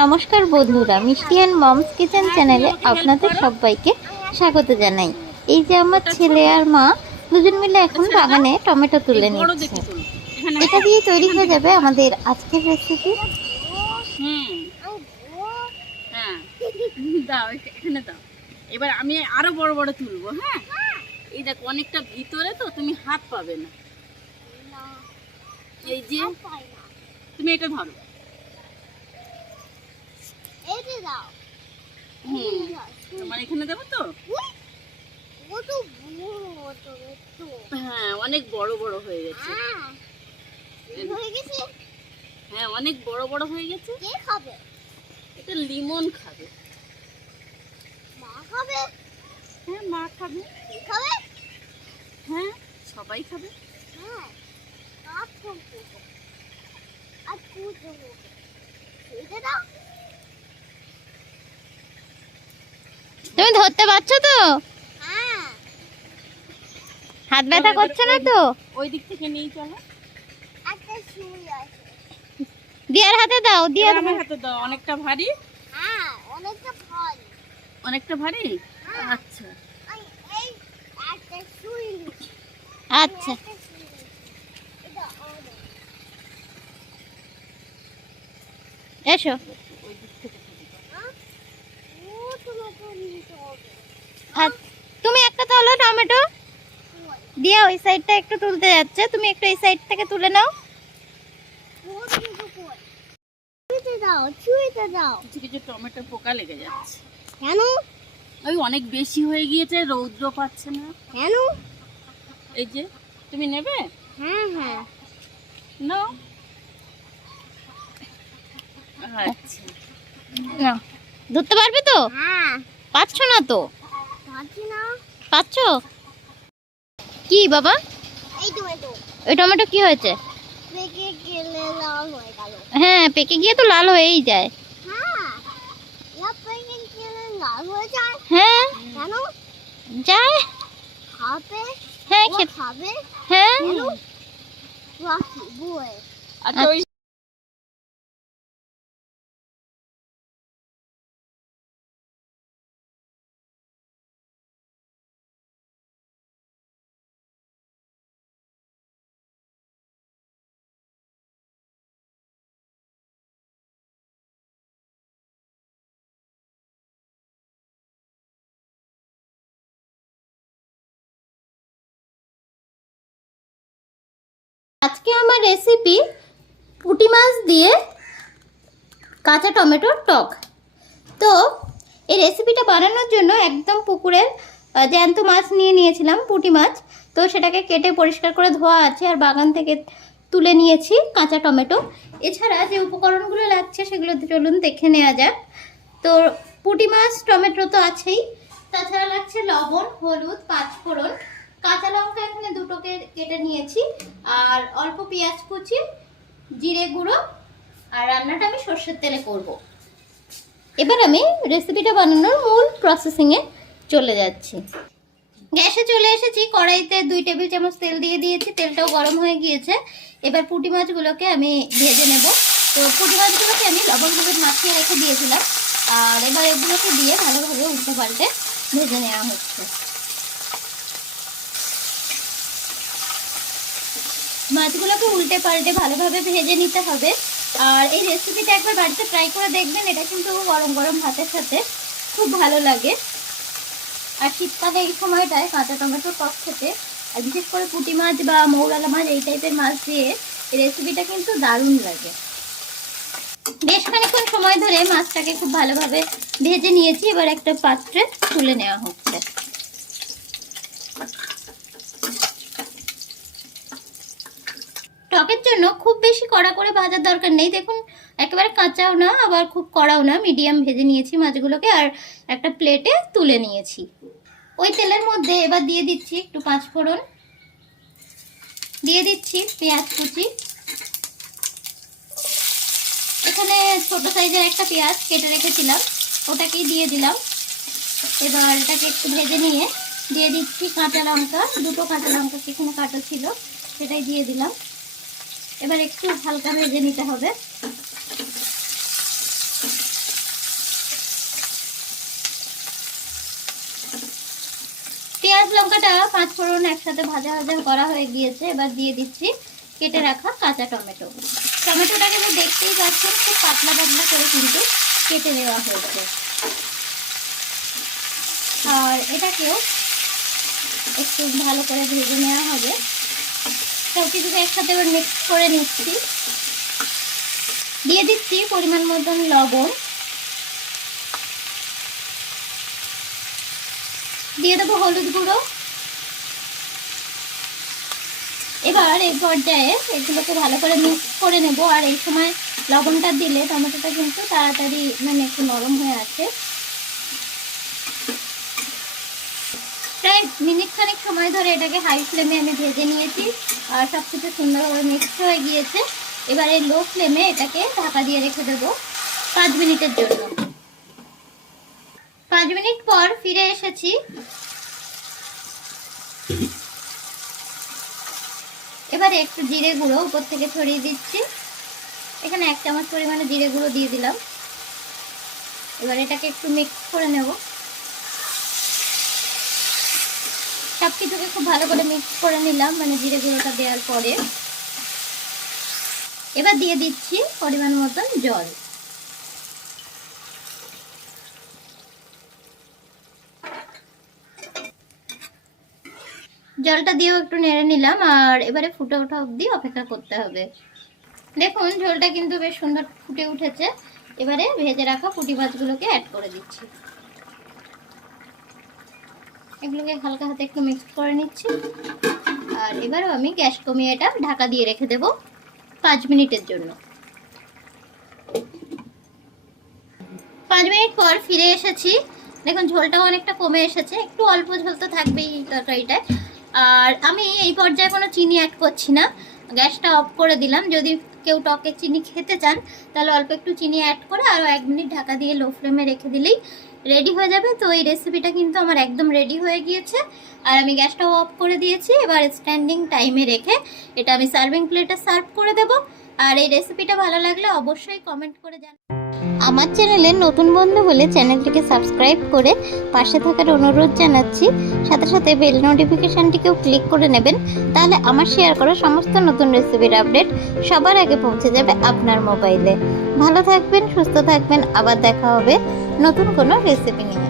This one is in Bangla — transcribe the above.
নমস্কার বন্ধুরা, মিষ্টি অ্যান্ড মমস কিচেন চ্যানেলে আপনাদের সবাইকে স্বাগত জানাই। এই যে আমার ছেলে আর মা দুজন মিলে এখন বাগানে টমেটো তুলে নিচ্ছে। এটা দিয়ে তৈরি হয়ে যাবে আমাদের আজকের রেসিপি। হ্যাঁ, দাও এখানে দাও। এবার আমি আরো বড় বড় তুলবো। হ্যাঁ, এই দেখো অনেকটা ভিতরে তো তুমি হাত পাবে না। এই যে তুমি এটা ধরো, তোমার এখানে দেবো তো। হ্যাঁ, অনেক বড় বড় হয়ে গেছে। হ্যাঁ, অনেক বড় বড় হয়ে গেছে। কে খাবে এটা? লিমন খাবে। মা খাবে? হ্যাঁ, মা খাবে। কে খাবে? হ্যাঁ, সবাই খাবে। হ্যাঁ, তুমি ধরতে পারছো তো? হাত ব্যথা করছে না তো? ওই দিক থেকে নিয়ে চলো। দিয়ার হাতে দাও, দিয়ার হাতে দাও। অনেকটা ভারী। হ্যাঁ, অনেকটা ভারী। অনেকটা ভারী। আচ্ছা আচ্ছা, এসো। তুমি একটা তোলো টমেটো দিয়া, ওই সাইডটা একটু তুলতে যাচ্ছে, তুমি একটু এই সাইড থেকে তুলে নাও। কিছু কিছু টমেটো পোকা লেগে যাচ্ছে। কেন? ওই অনেক বেশি হয়ে গিয়েছে, রৌদ্র পাচ্ছে না। কেন? এই যে তুমি নেবে। হ্যাঁ হ্যাঁ, নাও। আচ্ছা, নাও। ধরতে পারবে তো? হ্যাঁ। পাচ্ছ না তো? পাচ্ছ কি বাবা? ওই টমেটো কি হয়েছে? হ্যাঁ, পেকে গিয়ে তো লাল হয়েই যায়। হ্যাঁ, যায়। হ্যাঁ, হ্যাঁ। আচ্ছা, ওই আজকে আমার রেসিপি পুঁটি মাছ দিয়ে কাঁচা টমেটোর টক। তো এই রেসিপিটা বানানোর জন্য একদম পুকুরের জ্যান্ত মাছ নিয়ে নিয়েছিলাম, পুঁটি মাছ। তো সেটাকে কেটে পরিষ্কার করে ধোয়া আছে, আর বাগান থেকে তুলে নিয়েছি কাঁচা টমেটো। এছাড়া যে উপকরণগুলো লাগছে সেগুলো চলুন দেখে নেওয়া যাক। তো পুঁটি মাছ, টমেটো তো আছেই, তাছাড়া লাগছে লবণ, হলুদ, পাঁচফোড়ন, কাঁচা লঙ্কা এখানে দুটোকে কেটে নিয়েছি, আর অল্প পেঁয়াজ কুচি, জিরে গুঁড়ো, আর রান্নাটা আমি সর্ষের তেলে করব। এবার আমি রেসিপিটা বানানোর মূল প্রসেসিংয়ে চলে যাচ্ছি। গ্যাসে চলে এসেছি, কড়াইতে 2 টেবিল চামচ তেল দিয়ে দিয়েছি, তেলটাও গরম হয়ে গিয়েছে। এবার পুঁটি মাছগুলোকে আমি ভেজে নেব। তো পুঁটি মাছগুলোকে আমি লবণ হলুদ মাখিয়ে রেখে দিয়েছিলাম, আর এবার এগুলোকে দিয়ে ভালোভাবে উল্টে পাল্টে ভেজে নেওয়া হচ্ছে। মাছগুলোকে উল্টে পাল্টে ভালোভাবে ভেজে নিতে হবে। আর এই রেসিপিটা একবার বাড়িতে ট্রাই করে দেখবেন, এটা কিন্তু গরম গরম ভাতের সাথে খুব ভালো লাগে। আর শীতকালে এই সময়টায় কাঁচা টমেটোর টক খেতে, আর বিশেষ করে পুঁটি মাছ বা মৌরালা মাছ এই টাইপের মাছ দিয়ে এই রেসিপিটা কিন্তু দারুণ লাগে। বেশ খানিকক্ষণ সময় ধরে মাছটাকে খুব ভালোভাবে ভেজে নিয়েছি, এবার একটা পাত্রে তুলে নেওয়া হচ্ছে। টকের জন্য খুব বেশি কড়া করে ভাজার দরকার নেই, দেখুন একেবারে কাঁচাও না আবার খুব কড়াও না, মিডিয়াম ভেজে নিয়েছি মাছগুলোকে, আর একটা প্লেটে তুলে নিয়েছি। ওই তেলের মধ্যে এবার দিয়ে দিচ্ছি একটু পাঁচফোড়ন, দিয়ে দিচ্ছি পেঁয়াজ কুচি, এখানে ছোট সাইজের একটা পেঁয়াজ কেটে রেখেছিলাম ওটাকেই দিয়ে দিলাম। এবার এটাকে একটু ভেজে নিয়ে দিয়ে দিচ্ছি কাঁচা লঙ্কা, 2টো কাঁচা লঙ্কা এখানে কাটা ছিল সেটাই দিয়ে দিলাম। এবার একটু হালকা ভেজে নিতে হবে। পেঁয়াজ লঙ্কাটা 5 ফোড়ন একসাথে ভাজা ভাজা করা হয়ে গিয়েছে। এবার দিয়ে দিচ্ছি কেটে রাখা কাঁচা টমেটো। টমেটোটাকে তো দেখতেই পাচ্ছেন খুব পাতলা পাতলা করে কিন্তু কেটে নেওয়া হয়েছে। আর এটাকেও একটু ভালো করে ভেজে নেওয়া হবে। সব কিছুকে একসাথে এবার মিক্স করে নিচ্ছি। দিয়ে দিচ্ছি পরিমাণ মতন লবণ, দিয়ে দেবো হলুদ গুঁড়ো। এবার এই পর্যায়ে এগুলোকে ভালো করে মিক্স করে নেব। আর এই সময় লবণটা দিলে টমেটোটা কিন্তু তাড়াতাড়ি একটু নরম হয়ে আসে। প্রায় মিনিট খানেক সময় ধরে এটাকে হাই ফ্লেমে আমি ভেজে নিয়েছি আর সব কিছু সুন্দরভাবে মিক্স হয়ে গিয়েছে। এবারে লো ফ্লেমে এটাকে ঢাকা দিয়ে রেখে দেবো 5 মিনিটের জন্য। 5 মিনিট পর ফিরে এসেছি। এবারে একটু জিরে গুঁড়ো উপর থেকে ছড়িয়ে দিচ্ছি। এখানে 1 চামচ পরিমাণে জিরে গুঁড়ো দিয়ে দিলাম। এবার এটাকে একটু মিক্স করে নেব। সব কিছুকে খুব ভালো করে মিক্স করে নিলাম, জিরে গুঁড়োটা দেওয়ার পরে। এবার দিয়ে দিচ্ছি পরিমাণ মতন জল। জলটা দিয়েও একটু নেড়ে নিলাম। আর এবারে ফুটে ওঠা অবধি অপেক্ষা করতে হবে। দেখুন ঝোলটা কিন্তু বেশ সুন্দর ফুটে উঠেছে। এবারে ভেজে রাখা পুঁটি মাছগুলোকে অ্যাড করে দিচ্ছি। এগুলোকে হালকা হাতে একটু মিক্স করে নিচ্ছি। আর এবারও আমি গ্যাস কমিয়ে এটা ঢাকা দিয়ে রেখে দেব 5 মিনিটের জন্য। 5 মিনিট পর ফিরে এসেছি। দেখুন ঝোলটাও অনেকটা কমে এসেছে। একটু অল্প ঝোল তো থাকবেই এই তরকারিটায়। আর আমি এই পর্যায়ে কোনো চিনি অ্যাড করছি না, গ্যাসটা অফ করে দিলাম। যদি কেউ টকে চিনি খেতে চান তাহলে অল্প একটু চিনি অ্যাড করে আরও 1 মিনিট ঢাকা দিয়ে লো ফ্লেমে রেখে দিলেই রেডি হয়ে যাবে। তো এই রেসিপিটা কিন্তু আমার একদম রেডি হয়ে গিয়েছে। আর আমি গ্যাসটাও অফ করে দিয়েছি। এবার স্ট্যান্ডিং টাইমে রেখে এটা আমি সার্ভিং প্লেটে সার্ভ করে দেব। আর এই রেসিপিটা ভালো লাগলে অবশ্যই কমেন্ট করে জানাবেন। আমার চ্যানেলে নতুন বন্ধু হলে চ্যানেলটিকে সাবস্ক্রাইব করে পাশে থাকার অনুরোধ জানাচ্ছি। সাথে সাথে বেল নোটিফিকেশানটিকেও ক্লিক করে নেবেন, তাহলে আমার শেয়ার করা সমস্ত নতুন রেসিপির আপডেট সবার আগে পৌঁছে যাবে আপনার মোবাইলে। ভালো থাকবেন, সুস্থ থাকবেন, আবার দেখা হবে নতুন কোনো রেসিপি নিয়ে।